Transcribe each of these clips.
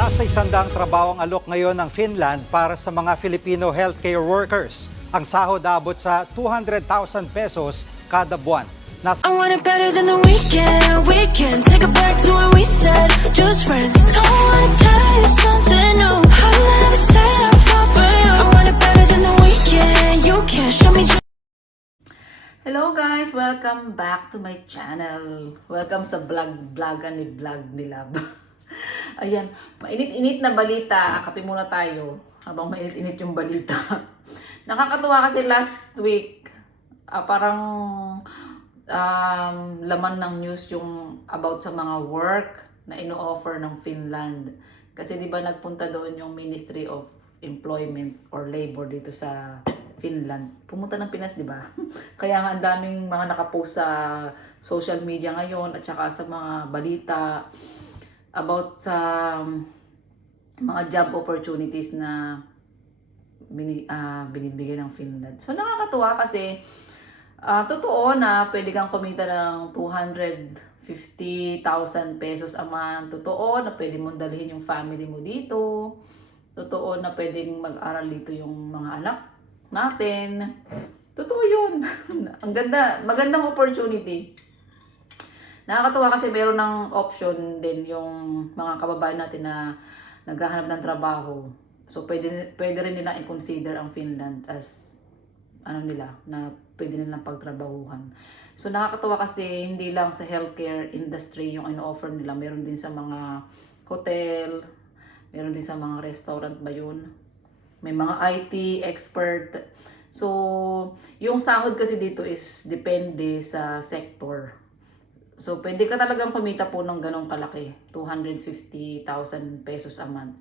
Nasa 100 trabaho ang alok ngayon ng Finland para sa mga Filipino healthcare workers. Ang sahod abot sa 200,000 pesos kada buwan. I want it better than the weekend. We can take a back to when we said just friends. Don't wanna tell you something new. I never said I'd fall for you. I want it better than the weekend. You can't show me. Hello guys! Welcome back to my channel. Welcome sa vlog ni Lab. Ayan, mainit-init na balita. Kape muna tayo habang mainit-init yung balita. Nakakatuwa kasi last week, parang laman ng news yung about sa mga work na ino-offer ng Finland. Kasi di ba nagpunta doon yung Ministry of Employment or Labor dito sa Finland. Pumunta ng Pinas, di ba? Kaya nga ang daming mga nakapost sa social media ngayon at saka sa mga balita about sa mga job opportunities na binibigay ng Finland. So nakakatuwa kasi totoo na pwede kang kumita ng 250,000 pesos a month. Totoo na pwede mong dalhin yung family mo dito. Totoo na pwedeng mag-aral dito yung mga anak natin. Totoo yun. Ang ganda, magandang opportunity. Nakakatuwa kasi meron ng option din yung mga kababayan natin na naghahanap ng trabaho. So pwede rin nilang i-consider ang Finland as na pwede nilang pagtrabahuhan. So nakakatuwa kasi hindi lang sa healthcare industry yung ino-offer nila, meron din sa mga hotel, meron din sa mga restaurant ba yun? May mga IT expert. So, yung sahod kasi dito is depende sa sector. So, pwede ka talagang kumita po ng ganong kalaki. 250,000 pesos a month.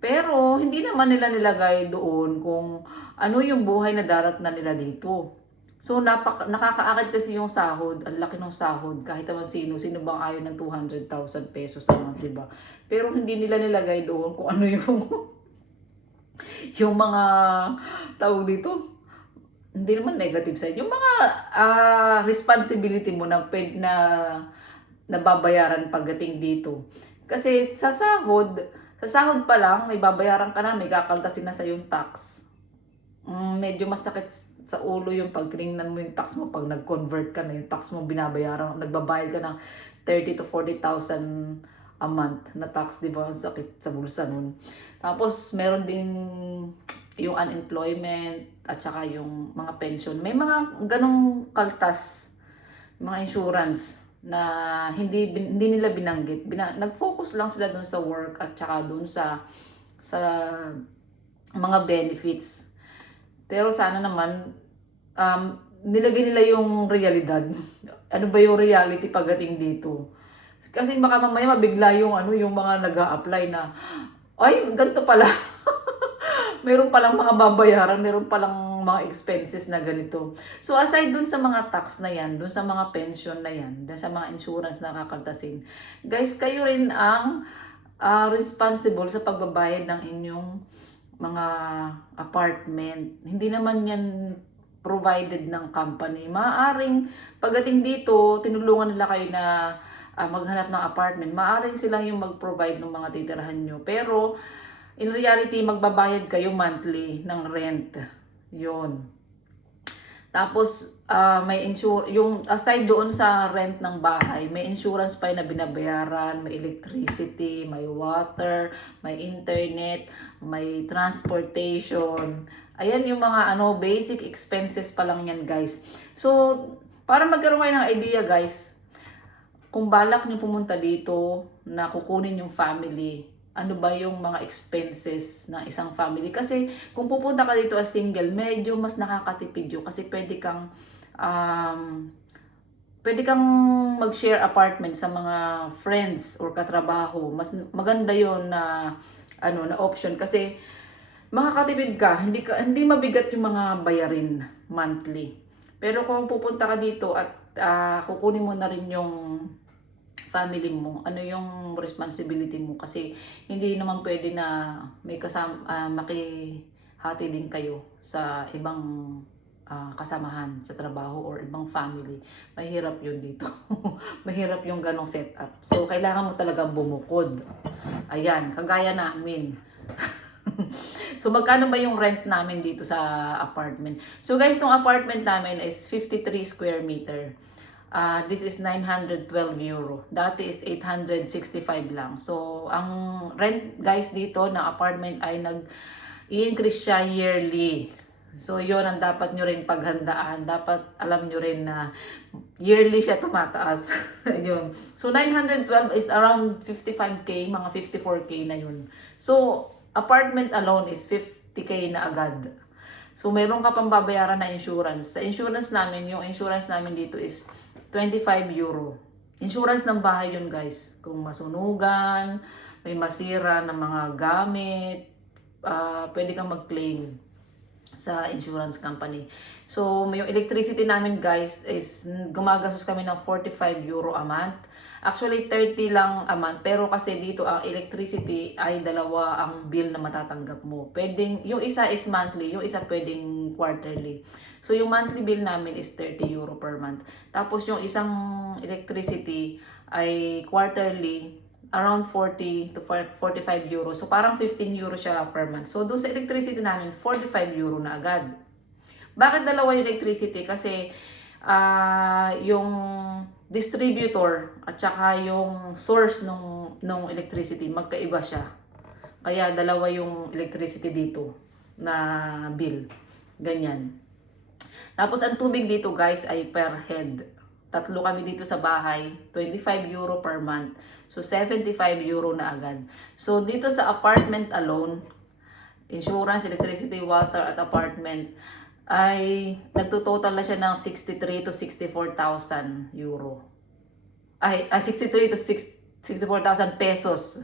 Pero, hindi naman nila nilagay doon kung ano yung buhay na darat na nila dito. So, nakakaakit kasi yung sahod. Ang laki ng sahod. Kahit naman sino bang ayaw ng 200,000 pesos a month, diba? Pero, hindi nila nilagay doon kung ano yung mga tawag dito, hindi naman negative side, yung mga responsibility mo na nababayaran pagdating dito. Kasi sa sahod pa lang, may babayaran ka na, may kakaltasin na sa yung tax. Medyo masakit sa ulo yung pag tinignan mo yung tax mo, pag nag-convert ka na yung tax mo, binabayaran, nagbabayad ka ng 30 to 40,000 a month na tax, di ba? Sakit sa bulsa nun. Tapos, meron din yung unemployment at saka yung mga pension. May mga ganong kaltas, mga insurance na hindi nila binanggit. Nag-focus lang sila dun sa work at saka dun sa mga benefits. Pero sana naman, nilagay nila yung realidad. Ano ba yung reality pagdating dito? Kasi baka mamaya mabigla yung yung mga nag-a-apply na ay ganito pala. Meron palang mga babayaran, meron palang mga expenses na ganito. So aside dun sa mga tax na yan, dun sa mga pension na yan, dun sa mga insurance na kakaltasin, guys, kayo rin ang responsible sa pagbabayad ng inyong mga apartment. Hindi naman yan provided ng company. Maaaring pagdating dito, tinulungan nila kayo na maghanap ng apartment. Maaaring sila yung mag-provide ng mga titirahan nyo. Pero, in reality, magbabayad kayo monthly ng rent. Yun. Tapos, may yung aside doon sa rent ng bahay, may insurance pa na binabayaran, may electricity, may water, may internet, may transportation. Ayan yung mga basic expenses pa lang yan, guys. So, para magkaroon kayo ng idea, guys, kung balak niyo pumunta dito na kukunin yung family, ano ba yung mga expenses ng isang family? Kasi kung pupunta ka dito as single, medyo mas nakakatipid yun kasi pwede kang mag-share apartment sa mga friends or katrabaho. Mas maganda yon na na option kasi makakatipid ka, hindi mabigat yung mga bayarin monthly. Pero kung pupunta ka dito at kukunin mo na rin yung family mo, ano yung responsibility mo kasi hindi naman pwede na may makihati din kayo sa ibang kasamahan sa trabaho or ibang family. Mahirap yun dito. Mahirap yung ganong setup. So, kailangan mo talagang bumukod. Ayan, kagaya namin. So, magkano ba yung rent namin dito sa apartment? So, guys, tong apartment namin is 53 square meter. This is 912 euro. Dati is 865 lang. So, ang rent, guys, dito na apartment ay i-increase siya yearly. So, yon ang dapat nyo rin paghandaan. Dapat alam nyo rin na yearly siya tumataas. Yun. So, 912 is around 55k, mga 54k na yun. So, apartment alone is 50k na agad. So, meron ka pang babayaran na insurance. Sa insurance namin, yung insurance namin dito is 25 euro. Insurance ng bahay yun, guys. Kung masunugan, may masira ng mga gamit, pwede kang mag-claim sa insurance company. So, yung electricity namin, guys, is gumagastos kami ng 45 euro a month. Actually, 30 lang a month. Pero kasi dito, ang electricity ay dalawa ang bill na matatanggap mo. Pwedeng, yung isa is monthly, yung isa pwedeng quarterly. So, yung monthly bill namin is 30 euro per month. Tapos, yung isang electricity ay quarterly, around 40 to 45 euro. So, parang 15 euro siya per month. So, doon sa electricity namin, 45 euro na agad. Bakit dalawa yung electricity? Kasi, yung distributor at saka yung source nung electricity, magkaiba siya. Kaya, dalawa yung electricity dito na bill. Ganyan. Tapos, ang tubig dito, guys, ay per head. 3 kami dito sa bahay, 25 euro per month. So, 75 euro na agad. So, dito sa apartment alone, insurance, electricity, water, at apartment, ay nagtototal na siya ng 63 to 64,000 euro. Ay 63 to 64,000 pesos.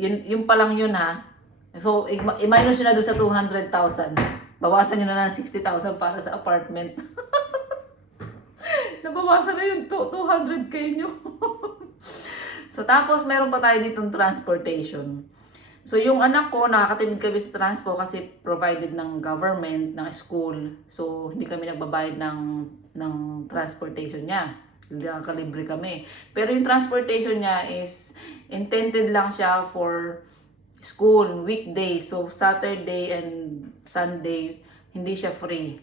Yun pa lang yun, ha. So, i-minus nyo na doon sa 200,000. Bawasan nyo na ng 60,000 para sa apartment. Nabawasan na yun, 200k nyo. So, tapos meron pa tayo ditong transportation. So, yung anak ko, nakakatipid kami sa transpo kasi provided ng government, ng school. So, hindi kami nagbabayad ng transportation niya. Nakakalibre kami. Pero yung transportation niya is intended lang siya for school, weekdays. So, Saturday and Sunday, hindi siya free.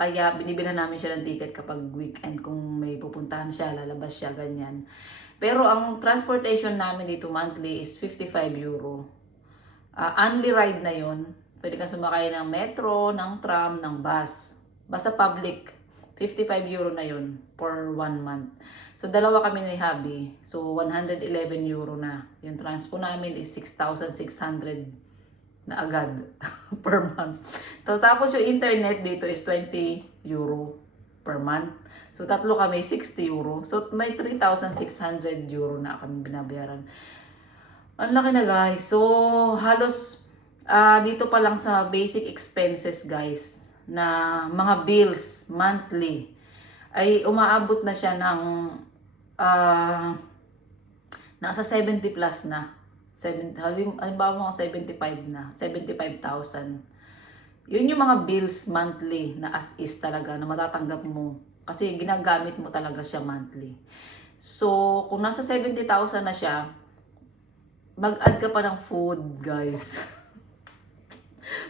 Kaya binibilhan namin siya ng ticket kapag weekend kung may pupuntahan siya, lalabas siya, ganyan. Pero ang transportation namin dito monthly is 55 euro. Only ride na yun. Pwede kang sumakay ng metro, ng tram, ng bus. Basta public, 55 euro na yun for 1 month. So, dalawa kami ni hubby. So, 111 euro na. Yung transpo namin is 6,600 na agad per month. So, tapos yung internet dito is 20 euro per month. So, 3 kami, 60 euro. So, may 3,600 euro na kami binabayaran. Ang laki na, guys. So, halos dito pa lang sa basic expenses, guys, na mga bills monthly, ay umaabot na siya ng nasa 70 plus na. Halimbawa mga 75 na. 75,000. Yun yung mga bills monthly na as is talaga na matatanggap mo. Kasi ginagamit mo talaga siya monthly. So, kung nasa 70,000 na siya, mag-add ka pa ng food, guys.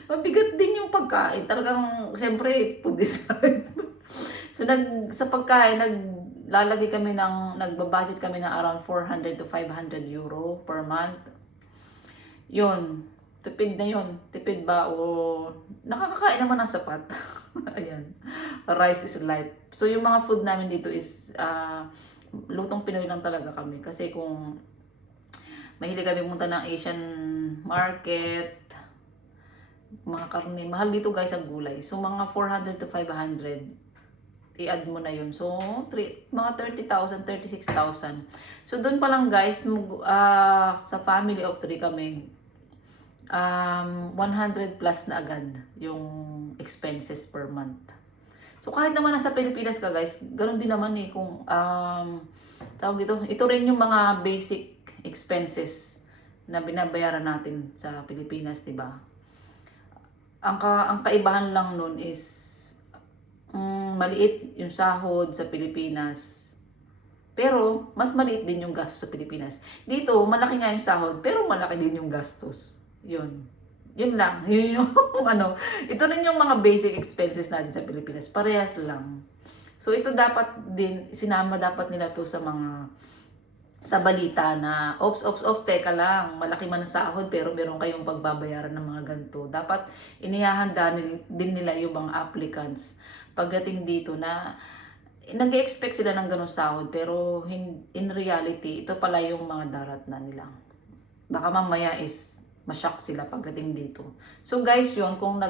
Mabigat din yung pagkain. Talagang, siyempre, food is so, sa pagkain, nagbabudget kami ng around 400 to 500 euro per month. Yun. Tipid na yun. Tipid ba? O nakakakain naman ng sapat. Ayan. Rice is life. So, yung mga food namin dito is lutong Pinoy lang talaga kami. Kasi kung mahilig kami pumunta ng Asian market, mga karne, mahal dito, guys, ang gulay. So, mga 400 to 500, i-add mo na yun. So, mga 30,000, 36,000. So, doon pa lang, guys, sa family of 3 kami, 100 plus na agad yung expenses per month. So, kahit naman nasa Pilipinas ka, guys, ganun din naman eh. Kung, tawag dito, ito rin yung mga basic expenses na binabayaran natin sa Pilipinas, diba? ang kaibahan lang nun is maliit yung sahod sa Pilipinas. Pero mas maliit din yung gastos sa Pilipinas. Dito, malaki nga yung sahod, pero malaki din yung gastos. Yun. Yun lang. Yun yung ano. Ito rin yung mga basic expenses natin sa Pilipinas. Parehas lang. So ito dapat din, sinama dapat nila to sa mga sa balita na, ops, teka lang, malaki man ang sahod pero meron kayong pagbabayaran ng mga ganito. Dapat inihahanda din nila yung mga applicants pagdating dito na nag-expect sila ng ganong sahod pero in reality, ito pala yung mga darat na nila. Baka mamaya is ma-shock sila pagdating dito. So guys, yun, kung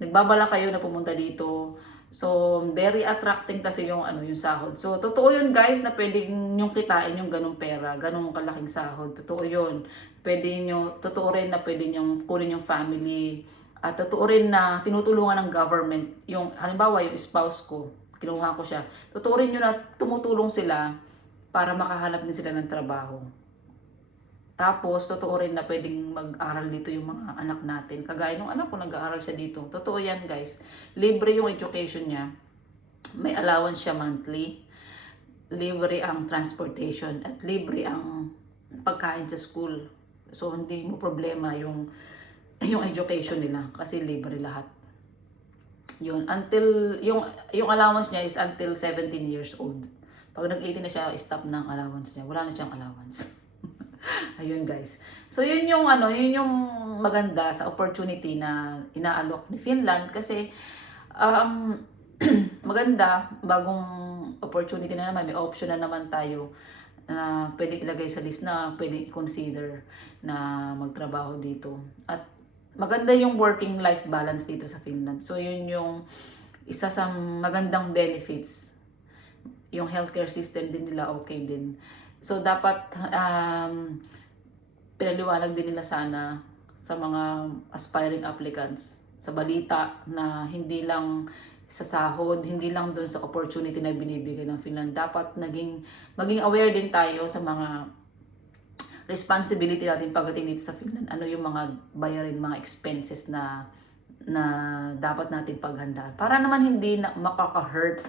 nagbabala kayo na pumunta dito, so very attracting kasi yung yung sahod. So totoo yun guys na pwedeng yung kitain yung ganung pera, ganung kalaking sahod. Totoo yun. Totoo rin na pwede yung kunin yung family. At totoo rin na tinutulungan ng government. Yung halimbawa yung spouse ko, kinuha ko siya. Totoo rin yun na tumutulong sila para makahanap din sila ng trabaho. Tapos, totoo rin na pwedeng mag-aral dito yung mga anak natin. Kagaya nung anak ko, nag-aaral siya dito. Totoo yan, guys. Libre yung education niya. May allowance siya monthly. Libre ang transportation. At libre ang pagkain sa school. So, hindi mo problema yung education nila. Kasi libre lahat. Yun. Until, yung allowance niya is until 17 years old. Pag nag-18 na siya, stop ng allowance niya. Wala na siyang allowance. Ayun guys. So yun yung maganda sa opportunity na inaalok ni Finland kasi maganda, bagong opportunity na naman, may option na naman tayo na pwedeng ilagay sa list na pwedeng i-consider na magtrabaho dito. At maganda yung working life balance dito sa Finland. So yun yung isa sa magandang benefits. Yung healthcare system din nila okay din. So, dapat pinaliwanag din nila sana sa mga aspiring applicants sa balita na hindi lang sa sahod, hindi lang doon sa opportunity na binibigay ng Finland. Dapat maging aware din tayo sa mga responsibility natin pagdating dito sa Finland. Ano yung mga bayarin, mga expenses na dapat natin paghandaan. Para naman hindi na makaka-hurt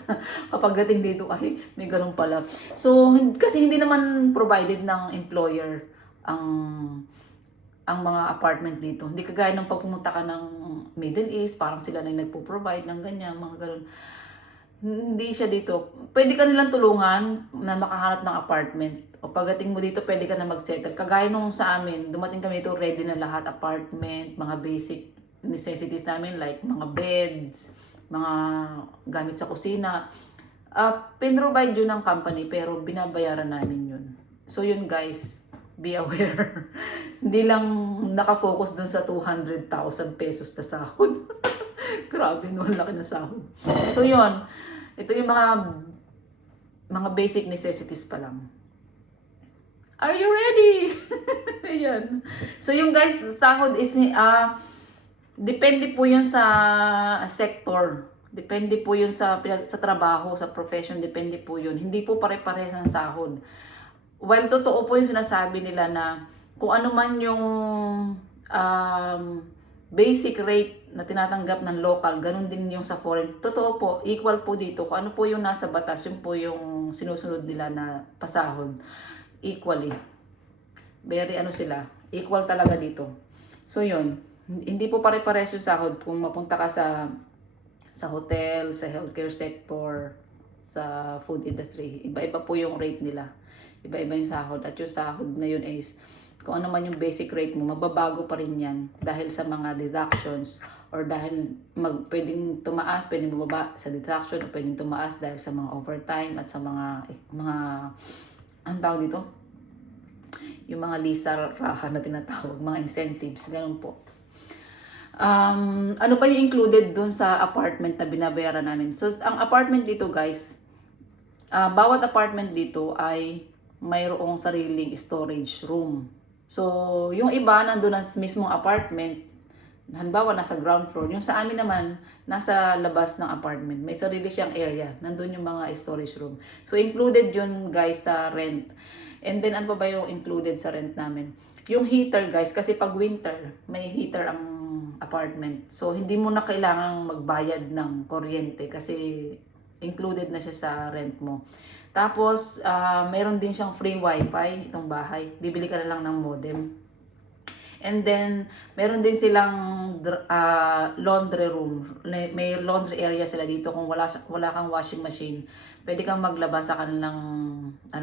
kapag dating dito, ay, may ganun pala. So, kasi hindi naman provided ng employer ang mga apartment dito. Hindi kagaya ng pagpumunta ka ng Middle East, parang sila na yung nagpo-provide ng ganyan, mga ganun. Hindi siya dito. Pwede ka nilang tulungan na makahanap ng apartment. O pagdating mo dito, pwede ka na mag-settle. Kagaya nung sa amin, dumating kami dito, ready na lahat, apartment, mga basic necessities namin like mga beds, mga gamit sa kusina. Pinrovide yun ng company pero binabayaran namin yun. So yun guys, be aware. Hindi lang nakafocus dun sa 200,000 pesos na sahod. Grabe no, laki na sahod. So yun, ito yung mga basic necessities pa lang. Are you ready? Ayan. So yung guys, sahod is depende po yun sa sector. Depende po yun sa trabaho, sa profession. Depende po yun. Hindi po pare-parehas ang sahod. While totoo po yung sinasabi nila na kung ano man yung basic rate na tinatanggap ng local, ganun din yung sa foreign. Totoo po, equal po dito. Kung ano po yung nasa batas, yun po yung sinusunod nila na pasahod. Equally. Very sila. Equal talaga dito. So yun. Hindi po pare-pares yung sahod kung mapunta ka sa hotel, sa healthcare sector, sa food industry. Iba-iba po yung rate nila. Iba-iba yung sahod. At yung sahod na yun is, kung ano man yung basic rate mo, magbabago pa rin yan dahil sa mga deductions or dahil pwedeng tumaas, pwedeng bumaba sa deduction o pwedeng tumaas dahil sa mga overtime at sa mga ang tawag dito? Yung mga lisarahan na tinatawag, mga incentives, ganun po. Ano pa yung included dun sa apartment na binabayaran namin? So, ang apartment dito guys, bawat apartment dito ay mayroong sariling storage room. So, yung iba nandun na mismong apartment, halimbawa nasa ground floor. Yung sa amin naman, nasa labas ng apartment. May sarili siyang area. Nandun yung mga storage room. So, included yun guys sa rent. And then, ano pa ba yung included sa rent namin? Yung heater, guys, kasi pag winter, may heater ang apartment. So, hindi mo na kailangang magbayad ng kuryente kasi included na siya sa rent mo. Tapos, meron din siyang free wifi itong bahay. Bibili ka na lang ng modem. And then, meron din silang laundry room. May laundry area sila dito. Kung wala kang washing machine, pwede kang maglaba sa kanilang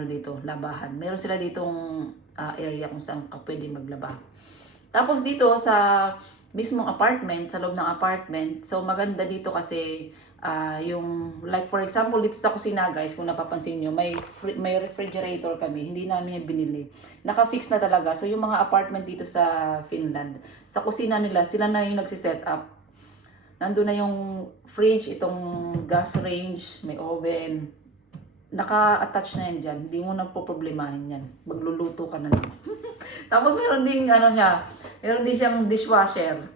dito, labahan. Meron sila ditong area kung saan ka pwede maglaba. Tapos dito sa mismong apartment, sa loob ng apartment, so maganda dito kasi yung, like for example, dito sa kusina guys, kung napapansin nyo, may refrigerator kami, hindi namin yung binili. Naka-fix na talaga. So yung mga apartment dito sa Finland, sa kusina nila, sila na yung nagsiset up. Nandun na yung fridge, itong gas range, may oven. Naka-attach na yan dyan. Hindi mo na po problemahin yan. Magluluto ka na lang. Tapos meron din, meron din siyang dishwasher.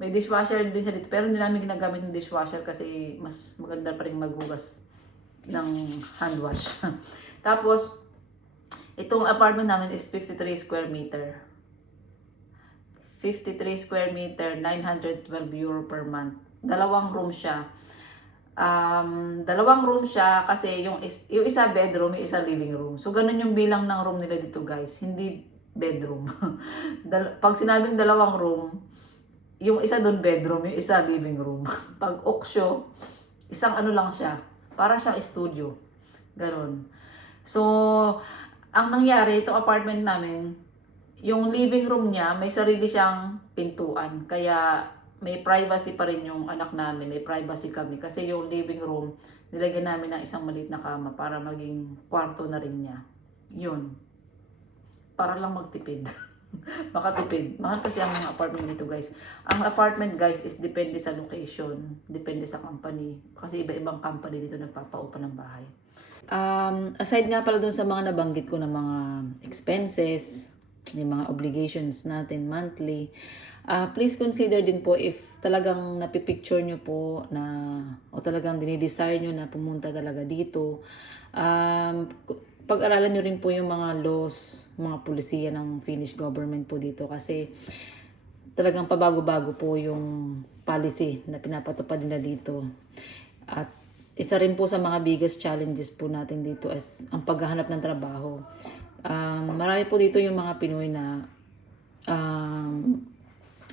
May dishwasher din siya dito. Pero hindi namin ginagamit yung dishwasher kasi mas maganda pa rin maghugas ng hand wash. Tapos, itong apartment namin is 53 square meter. 53 square meter, 912 euro per month. Dalawang room siya. Dalawang room siya kasi yung isa bedroom, yung isa living room. So, ganun yung bilang ng room nila dito guys. Hindi bedroom. Pag sinabing dalawang room, yung isa doon bedroom, yung isa living room. Pag auction, isang lang siya. Para siyang studio. Ganon. So, ang nangyari, itong apartment namin, yung living room niya, may sarili siyang pintuan. Kaya, may privacy pa rin yung anak namin. May privacy kami. Kasi yung living room, nilagyan namin ng isang maliit na kama para maging kwarto na rin niya. Yun. Para lang magtipid. Makatipid. Mahal kasi ang mga apartment dito guys. Ang apartment guys is depende sa location, depende sa company. Kasi iba-ibang company dito nagpapaupa ng bahay. Aside nga pala dun sa mga nabanggit ko na mga expenses, yung mga obligations natin monthly, please consider din po if talagang napipicture nyo po na o talagang dinidesire nyo na pumunta talaga dito. Pag-aralan nyo rin po yung mga laws, mga pulisiya ng Finnish government po dito kasi talagang pabago-bago po yung policy na pinapatupad nila dito. At isa rin po sa mga biggest challenges po natin dito is ang paghahanap ng trabaho. Marami po dito yung mga Pinoy na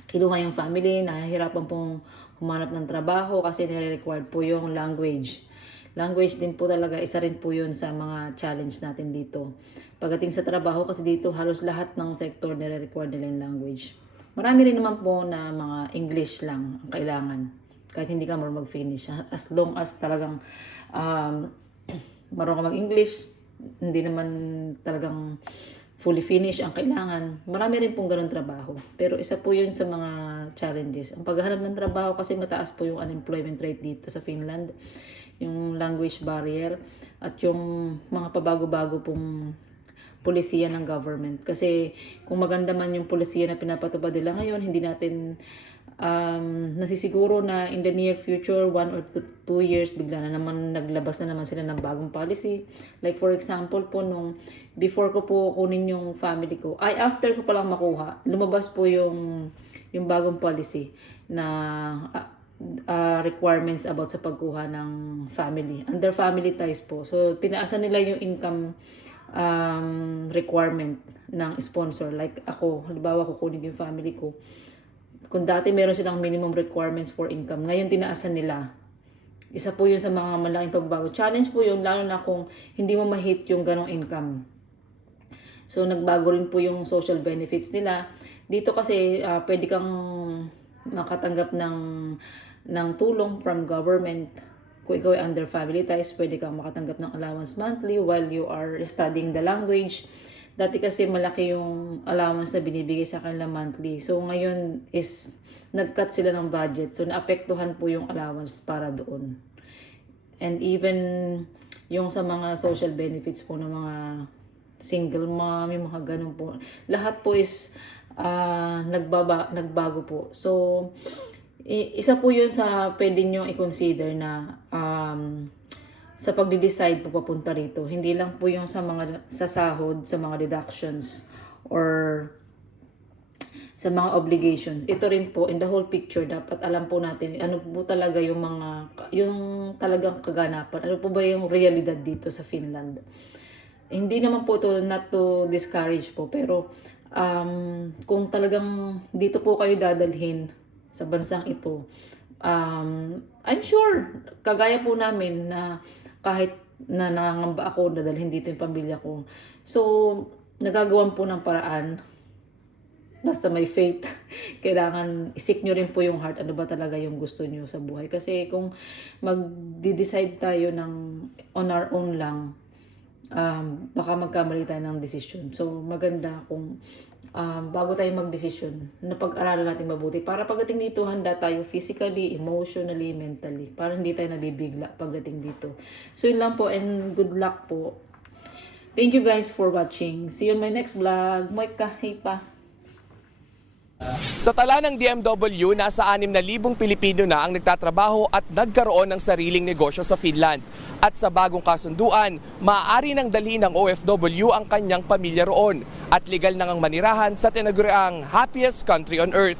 kinuha yung family, nahihirapan pong humanap ng trabaho kasi nire-required po yung language. Language din po talaga, isa rin po yun sa mga challenge natin dito. Pagdating sa trabaho, kasi dito halos lahat ng sector nire-require nila yung language. Marami rin naman po na mga English lang ang kailangan. Kahit hindi ka marunong mag-Finnish. As long as talagang marunong ka mag-English, hindi naman talagang fully Finnish ang kailangan. Marami rin pong ganun trabaho. Pero isa po yun sa mga challenges. Ang paghahanap ng trabaho kasi mataas po yung unemployment rate dito sa Finland. Yung language barrier at yung mga pabago-bago pong pulisiya ng government. Kasi kung maganda man yung pulisiya na pinapatupad nila ngayon, hindi natin nasisiguro na in the near future, 1 or 2 years, bigla na naman naglabas na naman sila ng bagong policy. Like for example po, nung before ko po kunin yung family ko, after ko palang makuha, lumabas po yung bagong policy na requirements about sa pagkuha ng family. Under family ties po. So, tinaasan nila yung income requirement ng sponsor. Like ako, halimbawa kukunin yung family ko. Kung dati meron silang minimum requirements for income, ngayon tinaasan nila. Isa po yun sa mga malaking pagbabago. Challenge po yun, lalo na kung hindi mo ma-hit yung ganong income. So, nagbago rin po yung social benefits nila. Dito kasi, pwede kang makatanggap ng tulong from government. Kung ikaw ay under family ties, pwede kang makatanggap ng allowance monthly while you are studying the language. Dati kasi malaki yung allowance na binibigay sa kanila monthly. So ngayon is nag-cut sila ng budget. So naapektuhan po yung allowance para doon. And even yung sa mga social benefits po ng mga single mom, yung mga ganun po. Lahat po is nagbago po. So isa po yun sa pwede nyo i-consider na sa pagde-decide po papunta rito. Hindi lang po yung sa sahod, sa mga deductions or sa mga obligations. Ito rin po, in the whole picture, dapat alam po natin ano po talaga yung talagang kaganapan. Ano po ba yung realidad dito sa Finland? Hindi naman po to not to discourage po, pero kung talagang dito po kayo dadalhin sa bansang ito, I'm sure, kagaya po namin na kahit na nangangamba ako, dadalhin dito yung pamilya ko. So, nagagawan po ng paraan. Basta may faith. Kailangan isik nyo rin po yung heart. Ano ba talaga yung gusto nyo sa buhay. Kasi kung mag-decide tayo on our own lang, baka magkamali tayo ng desisyon. So, maganda kung bago tayo mag-desisyon, napag-aralan natin mabuti. Para pagdating dito, handa tayo physically, emotionally, mentally. Para hindi tayo nabibigla pagdating dito. So, yun lang po and good luck po. Thank you guys for watching. See you in my next vlog. Moika, hey pa. Sa tala ng DMW, nasa 6,000 Pilipino na ang nagtatrabaho at nagkaroon ng sariling negosyo sa Finland. At sa bagong kasunduan, maaari nang dalhin ng OFW ang kanyang pamilya roon at legal nang ang manirahan sa tinaguriang happiest country on earth.